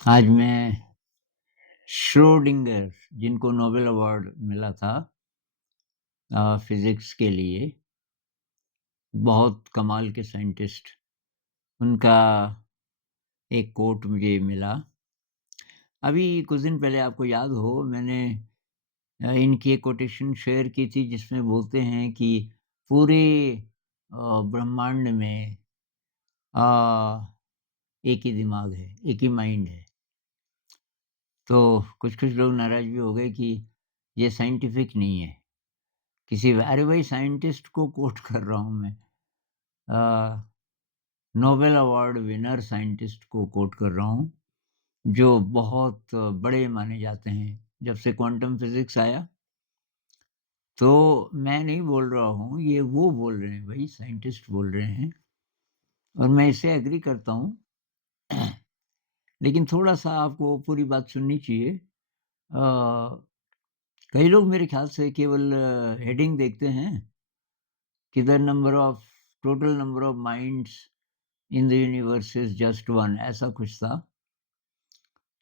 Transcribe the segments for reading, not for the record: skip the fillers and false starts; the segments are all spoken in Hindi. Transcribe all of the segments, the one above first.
आज मैं श्रोडिंगर जिनको नोबेल अवार्ड मिला था फिज़िक्स के लिए, बहुत कमाल के साइंटिस्ट, उनका एक कोट मुझे मिला। अभी कुछ दिन पहले आपको याद हो मैंने इनकी एक कोटेशन शेयर की थी जिसमें बोलते हैं कि पूरे ब्रह्मांड में अ, एक ही दिमाग है, एक ही माइंड है। तो कुछ-कुछ लोग नाराज़ भी हो गए कि ये साइंटिफिक नहीं है। अरे भाई साइंटिस्ट को कोट कर रहा हूँ मैं। अ, नोबेल अवार्ड विनर साइंटिस्ट को कोट कर रहा हूँ, जो बहुत बड़े माने जाते हैं। जब से क्वांटम फिज़िक्स आया, तो मैं नहीं बोल रहा हूँ, ये वो बोल रहे हैं भई, साइंटिस्ट बोल रहे हैं और मैं इससे एग्री करता हूँ। लेकिन थोड़ा-सा आपको पूरी बात सुननी चाहिए। कई लोग मेरे ख़्याल से केवल हेडिंग देखते हैं कि the number of total number of minds in the universe is just 1 ऐसा कुछ था।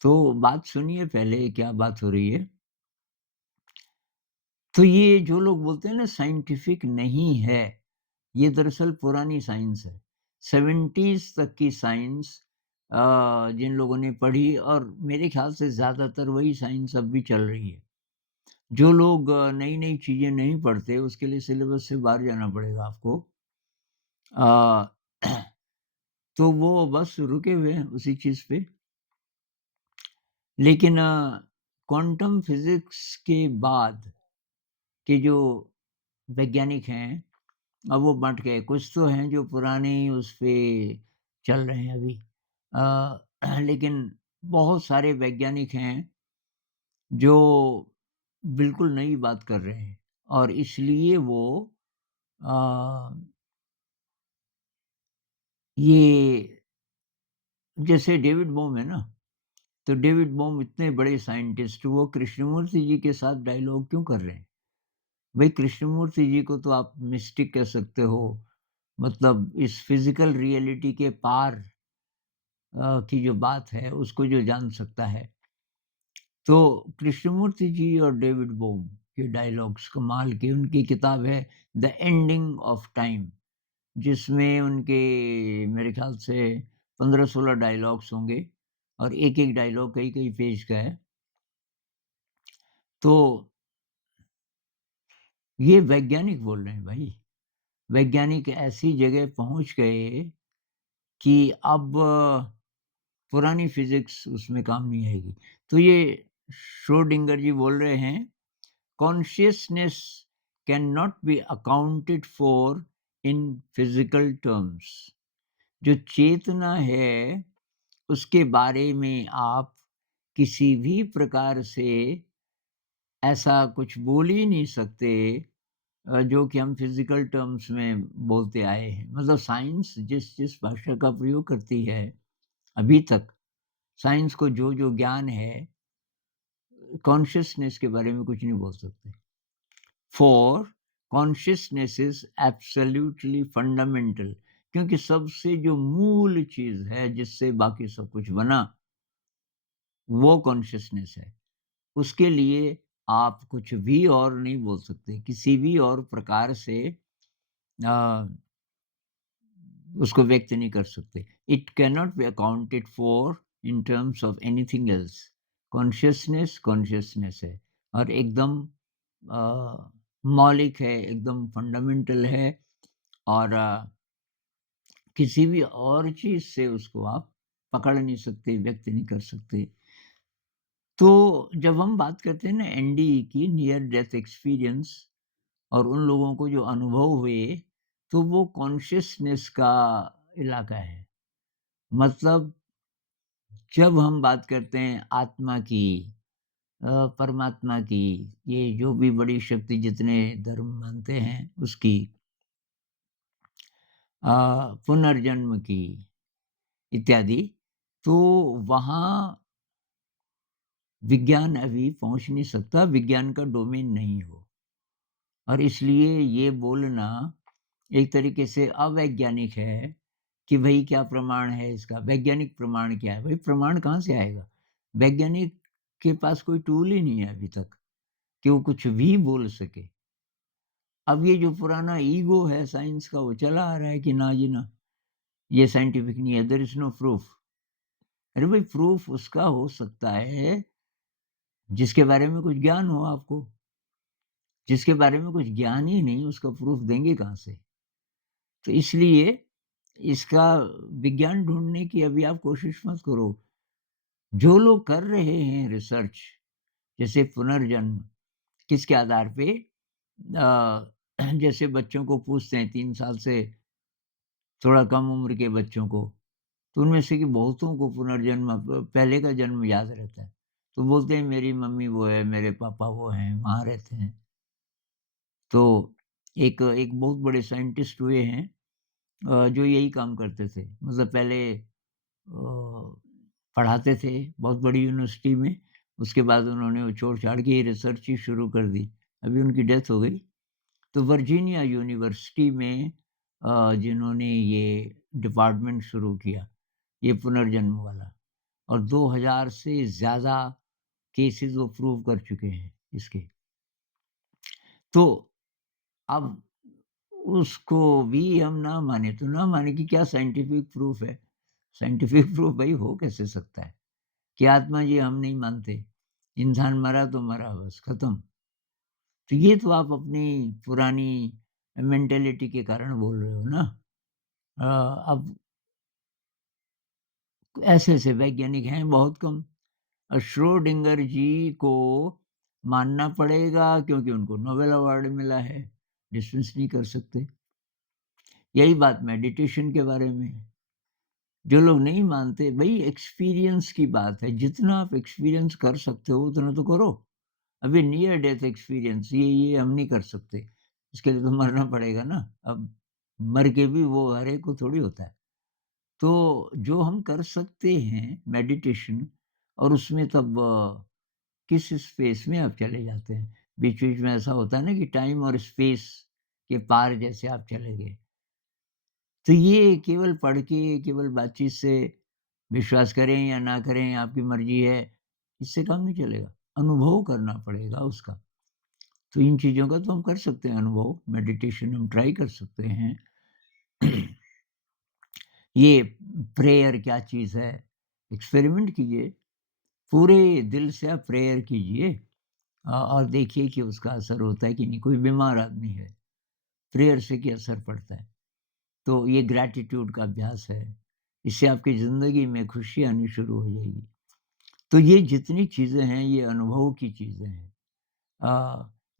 तो बात सुनिए पहले क्या बात हो रही है। तो ये जो लोग बोलते हैं ना साइंटिफिक नहीं है, ये दरअसल पुरानी साइंस है। 70s तक की साइंस जिन लोगों ने पढ़ी और मेरे ख़्याल से ज़्यादातर वही साइंस अब भी चल रही है। जो लोग नई-नई चीज़ें नहीं पढ़ते उसके लिए सिलेबस से बाहर जाना पड़ेगा आपको। अ, तो वो बस रुके हुए हैं उसी चीज़ पे। लेकिन क्वांटम फिज़िक्स के बाद के जो वैज्ञानिक हैं, अब वो बँट गए। कुछ तो हैं जो पुराने ही उस पे चल रहे हैं अभी। लेकिन बहुत सारे वैज्ञानिक हैं जो बिल्कुल नई बात कर रहे हैं और इसलिए वो अ, ये जैसे डेविड बोम है ना, तो डेविड बोम इतने बड़े साइंटिस्ट वो कृष्णमूर्ति जी के साथ डायलॉग क्यों कर रहे हैं? भई कृष्णमूर्ति जी को तो आप मिस्टिक कह सकते हो, मतलब इस फिज़िकल रियलिटी के पार की जो बात है उसको जो जान सकता है। तो कृष्णमूर्ति जी और डेविड बोम के डायलॉग्स कमाल के, उनकी किताब है द एंडिंग ऑफ टाइम जिसमें उनके मेरे ख़्याल से 15-16 डायलॉग्स होंगे और एक-एक डायलॉग कई-कई पेज का है। तो ये वैज्ञानिक बोल रहे हैं भाई। वैज्ञानिक ऐसी जगह पहुँच गए कि अब पुरानी फ़िज़िक्स उसमें काम नहीं आएगी। तो ये श्रोडिंगर जी बोल रहे हैं, consciousness can not be accounted for in physical terms. जो चेतना है, उसके बारे में आप किसी भी प्रकार से ऐसा कुछ बोल ही नहीं सकते जो कि हम फिज़िकल टर्म्स में बोलते आए हैं। मतलब साइंस जिस-जिस भाषा का प्रयोग करती है, अभी तक साइंस को जो-जो ज्ञान है, कॉन्शियसनेस के बारे में कुछ नहीं बोल सकते। For consciousness is absolutely fundamental क्योंकि सबसे जो मूल चीज़ है, जिससे बाकी सब कुछ बना, वो कॉन्शियसनेस है। उसके लिए आप कुछ भी और नहीं बोल सकते, किसी भी और प्रकार से अ, उसको व्यक्त नहीं कर सकते। It cannot be accounted for in terms of anything else. Consciousness, consciousness है और एकदम मौलिक है, एकदम फंडामेंटल है और किसी भी और चीज़ से उसको आप पकड़ नहीं सकते, व्यक्त नहीं कर सकते। तो जब हम बात करते हैं ना एनडीई की, नियर डेथ एक्सपीरियंस, और उन लोगों को जो अनुभव हुए, तो वो कॉन्शियसनेस का इलाका है। मतलब जब हम बात करते हैं आत्मा की, परमात्मा की, ये जो भी बड़ी शक्ति जितने धर्म मानते हैं उसकी, पुनर्जन्म की इत्यादि, तो वहाँ विज्ञान अभी पहुँच नहीं सकता, विज्ञान का डोमेन नहीं हो और इसलिए ये बोलना एक तरीके से अवैज्ञानिक है कि भई क्या प्रमाण है इसका? वैज्ञानिक प्रमाण क्या है? भई प्रमाण कहाँ से आएगा? वैज्ञानिक के पास कोई टूल ही नहीं है अभी तक कि वो कुछ भी बोल सके। अब ये जो पुराना ईगो है साइंस का वो चला आ रहा है कि ना जी ना, ये साइंटिफिक नहीं है, देयर इज़ नो प्रूफ। अरे भाई प्रूफ उसका हो सकता है जिसके बारे में कुछ ज्ञान हो आपको। जिसके बारे में कुछ ज्ञान ही नहीं उसका प्रूफ देंगे कहाँ से? तो इसलिए इसका विज्ञान ढूँढने की अभी आप कोशिश मत करो। जो लोग कर रहे हैं रिसर्च जैसे पुनर्जन्म किसके आधार पे जैसे बच्चों को पूछते हैं 3 साल से थोड़ा कम उम्र के बच्चों को, तो उनमें से कि बहुतों को पुनर्जन्म पहले का जन्म याद रहता है। तो बोलते हैं मेरी मम्मी वो है, मेरे पापा वो हैं, वहाँ रहते हैं। तो एक एक बहुत बड़े साइंटिस्ट हुए हैं जो यही काम करते थे। मतलब पहले पढ़ाते थे बहुत बड़ी यूनिवर्सिटी में, उसके बाद उन्होंने वो छोड़-छाड़ के ये रिसर्च ही शुरू कर दी। अभी उनकी डेथ हो गई। तो वर्जीनिया यूनिवर्सिटी में जिन्होंने ये डिपार्टमेंट शुरू किया, ये पुनर्जन्म वाला और 2000 से ज़्यादा केसेज़ वो प्रूव कर चुके हैं इसके। तो अब उसको भी हम ना माने तो ना माने कि क्या साइंटिफिक प्रूफ है। साइंटिफिक प्रूफ भई हो कैसे सकता है कि आत्मा जी हम नहीं मानते। इंसान मरा तो मरा बस खत्म। तो ये तो आप अपनी पुरानी मेंटालिटी के कारण बोल रहे हो ना। अब ऐसे-ऐसे वैज्ञानिक हैं बहुत कम। श्रोडिंगर जी को मानना पड़ेगा क्योंकि उनको नोबेल अवार्ड मिला है, डिस्मिस नहीं कर सकते। यही बात मेडिटेशन के बारे में है। जो लोग नहीं मानते भई एक्सपीरियंस की बात है, जितना आप एक्सपीरियंस कर सकते हो उतना तो करो। अभी नियर डेथ एक्सपीरियंस ये हम नहीं कर सकते, इसके लिए तो मरना पड़ेगा ना। अब मर के भी वो हर एक को थोड़ी होता है। तो जो हम कर सकते हैं मेडिटेशन और उसमें तब किस स्पेस में आप चले जाते हैं। बीच-बीच में ऐसा होता है ना कि टाइम और स्पेस के पार जैसे आप चले गए। तो ये केवल पढ़ के, केवल बातचीत से विश्वास करें या ना करें आपकी मर्ज़ी है, इससे काम नहीं चलेगा। अनुभव करना पड़ेगा उसका। तो इन चीज़ों का तो हम कर सकते हैं अनुभव, मेडिटेशन हम ट्राई कर सकते हैं। ये प्रेयर क्या चीज़ है, एक्सपेरिमेंट कीजिए, पूरे दिल से आप प्रेयर कीजिए और देखिए कि उसका असर होता है कि नहीं। कोई बीमार आदमी है, प्रेयर से क्या असर पड़ता है। तो ये ग्रैटिट्यूड का अभ्यास है, इससे आपकी ज़िंदगी में खुशी आनी शुरू हो जाएगी। तो ये जितनी चीज़ें हैं, ये अनुभव की चीज़ें हैं।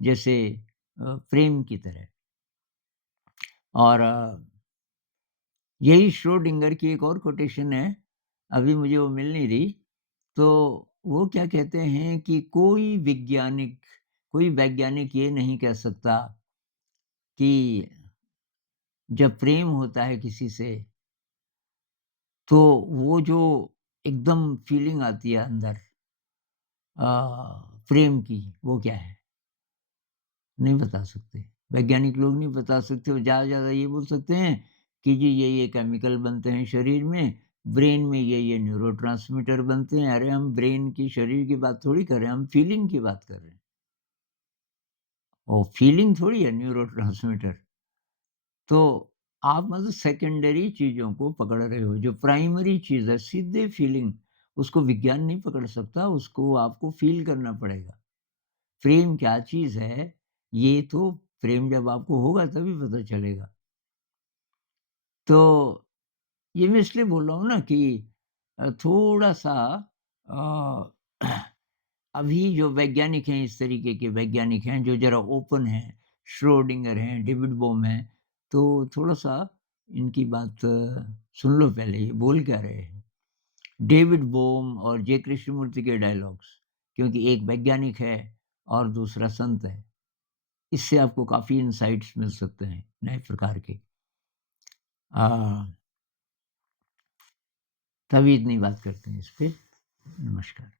जैसे प्रेम की तरह और यही श्रोडिंगर की एक और कोटेशन है, अभी मुझे वो मिल नहीं रही। तो वो क्या कहते हैं कि कोई वैज्ञानिक ये नहीं कह सकता कि जब प्रेम होता है किसी से, तो वो जो एकदम फीलिंग आती है अंदर अ, प्रेम की, वो क्या है? नहीं बता सकते। वैज्ञानिक लोग नहीं बता सकते, वो ज़्यादा से ज़्यादा ये बोल सकते हैं कि जी ये केमिकल बनते हैं शरीर में, ब्रेन में ये न्यूरोट्रांसमीटर बनते हैं। अरे हम ब्रेन की, शरीर की बात थोड़ी कर रहे हैं, हम फीलिंग की बात कर रहे हैं। और फीलिंग थोड़ी है न्यूरोट्रांसमीटर। तो आप मतलब सेकेंडरी चीज़ों को पकड़ रहे हो, जो प्राइमरी चीज़ है सीधे फीलिंग, उसको विज्ञान नहीं पकड़ सकता, उसको आपको फ़ील करना पड़ेगा। प्रेम क्या चीज़ है, ये तो प्रेम जब आपको होगा तभी पता चलेगा। तो ये मैं इसलिए बोल रहा हूँ ना कि थोड़ा-सा अ, अभी जो वैज्ञानिक हैं, इस तरीके के वैज्ञानिक हैं जो ज़रा ओपन हैं, श्रोडिंगर हैं, डेविड बोम हैं, तो थोड़ा-सा इनकी बात सुन लो पहले ये बोल क्या रहे हैं। डेविड बोम और जे कृष्णमूर्ति के डायलॉग्स, क्योंकि एक वैज्ञानिक है और दूसरा संत है। इससे आपको काफ़ी इनसाइट्स मिल सकते हैं, नए प्रकार के। अ, तभी इतनी बात करते हैं इस पे। नमस्कार।